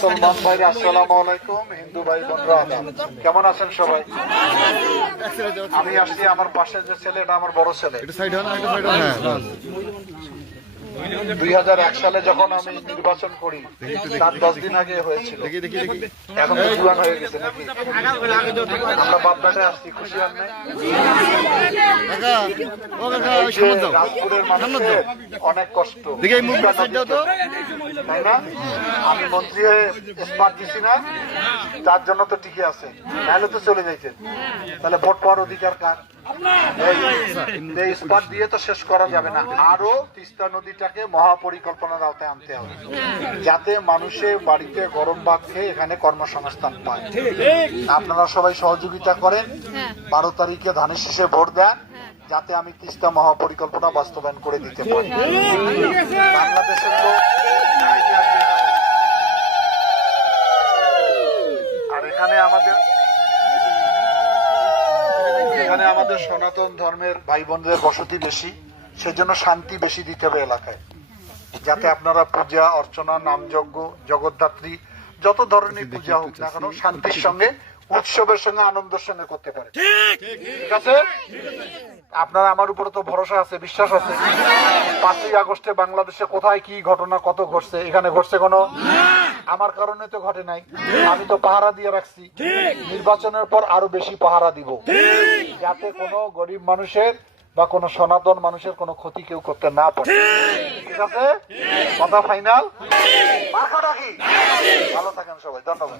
সলমান ভাই আসসালামু আলাইকুম। হিন্দু ভাই বোনরা কেমন আছেন সবাই? আমি আসছি, আমার পাশে যে ছেলে এটা আমার বড় ছেলে। 2001 সালে যখন আমি নির্বাচন করি তার 10 দিন আগে হয়েছিল। এখন তো জুয়ান হয়ে গেছে নাকি? আমরা বাপদাটে আসছি, খুশি হন নাই? রাজপুরের মানুষের অনেক কষ্ট, তাই না? আমি মন্ত্রী হয়ে স্মার্ট দিছি না, তার জন্য তো টিকে আছে, নাহলে তো চলে যাইতেন। তাহলে ভোট পাওয়ার অধিকার কার? এই স্পট দিয়ে তো শেষ করা যাবে না, আরো তিস্তা নদীটাকে মহাপরিকল্পনার আওতায় আনতে হবে, যাতে মানুষের বাড়িতে গরম ভাত খেয়ে এখানে কর্মসংস্থান পায়। আপনারা সবাই সহযোগিতা করেন, 12 তারিখে ধানের শীষে ভোট দেন, যাতে আমি তিস্তা মহাপরিকল্পনা বাস্তবায়ন করে দিতে পারি। বাংলাদেশের লোক আর এখানে আমাদের সনাতন ধর্মের ভাই বোনদের বসতি বেশি, সেজন্য শান্তি বেশি দিতে হবে এলাকায়, যাতে আপনারা পূজা অর্চনা, নামযজ্ঞ, জগদ্ধাত্রী যত ধরনের পূজা হোক না কেন শান্তির সঙ্গে, উৎসবের সঙ্গে, আনন্দের সঙ্গে করতে পারে। ঠিক আছে? আপনারা আমার উপরে তো ভরসা আছে, বিশ্বাস আছে। 5ই আগস্টে বাংলাদেশে কোথায় কি ঘটনা কত ঘটছে, এখানে ঘটছে কোনো? আমার কারণে তো ঘটে নাই, আমি তো পাহারা দিয়ে রাখছি। নির্বাচনের পর আরো বেশি পাহারা দিব, যাতে কোনো গরিব মানুষের বা কোনো সনাতন মানুষের কোনো ক্ষতি কেউ করতে না পারে। ঠিক আছে? কথা ফাইনাল? ভালো থাকেন সবাই, ধন্যবাদ।